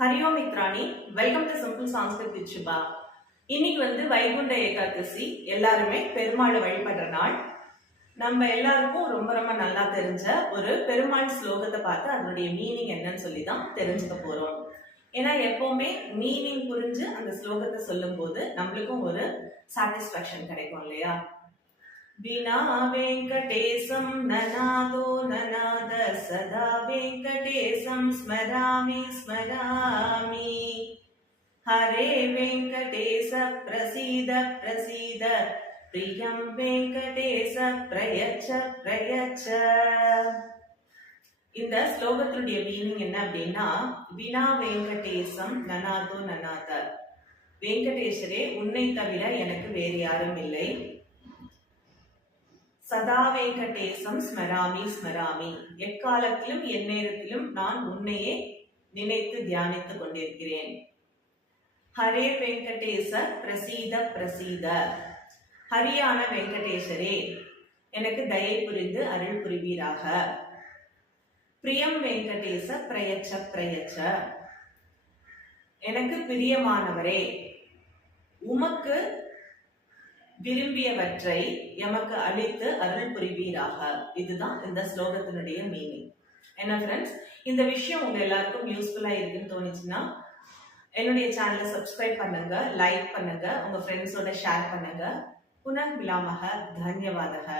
ஹரியோம் மித்ராணி, welcome to simple Sanskrit with Shubha. இன்னைக்கு வைகுண்ட ஏகாதசி, எல்லாருமே பெருமாளை வழிபடுற நாள். நம்ம எல்லாருக்கும் ரொம்ப ரொம்ப நல்லா தெரிஞ்ச ஒரு பெருமாள் ஸ்லோகத்தை பார்த்து அதனுடைய மீனிங் என்னன்னு சொல்லி தான் தெரிஞ்சுக்க போறோம். ஏன்னா எப்பவுமே மீனிங் புரிஞ்சு அந்த ஸ்லோகத்தை சொல்லும் போது நம்மளுக்கும் ஒரு சாட்டிஸ்பாக்சன் கிடைக்கும் இல்லையா? विना वेङ्कटेशं ननादो ननाद सदा वेङ्कटेशं स्मरामि स्मरामि हरे वेङ्कटेश प्रसीद प्रसीद प्रियं वेङ्कटेश प्रयच्छ प्रयच्छ. இந்த ஸ்லோகத்தினுடைய மீனிங் என்ன அப்படின்னா, வினா வெங்கடேசம் நனாதோ நனாத, வெங்கடேஸ்வரே உன்னை தவிர எனக்கு வேறு யாரும் இல்லை. சதா வெங்கடேசம் ஸ்மராமி ஸ்மராமி, எக்காலத்திலும் எந்நேரத்திலும் நான் உன்னையே நினைத்து தியானித்துக் கொண்டிருக்கிறேன். ஹரே வெங்கடேச பிரசீத பிரசீத, ஹரியான வெங்கடேசரே எனக்கு தயை புரிந்து அருள் புரிவீராக. பிரியம் வெங்கடேச பிரயச்ச பிரயச்ச, எனக்கு பிரியமானவரே உமக்கு விரும்பியவற்றை எமக்கு அளித்து அருள் புரிவீராக. இதுதான் இந்த ஸ்லோகத்தினுடைய மீனிங். என்ன ஃப்ரெண்ட்ஸ், இந்த விஷயம் உங்க எல்லாருக்கும் யூஸ்ஃபுல்லா இருக்குன்னு தோணுச்சுன்னா என்னுடைய சேனலை சப்ஸ்கிரைப் பண்ணுங்க, லைக் பண்ணுங்க, உங்க ஃப்ரெண்ட்ஸோட ஷேர் பண்ணுங்க. புனः மிலாமஹ. தன்யவாதக.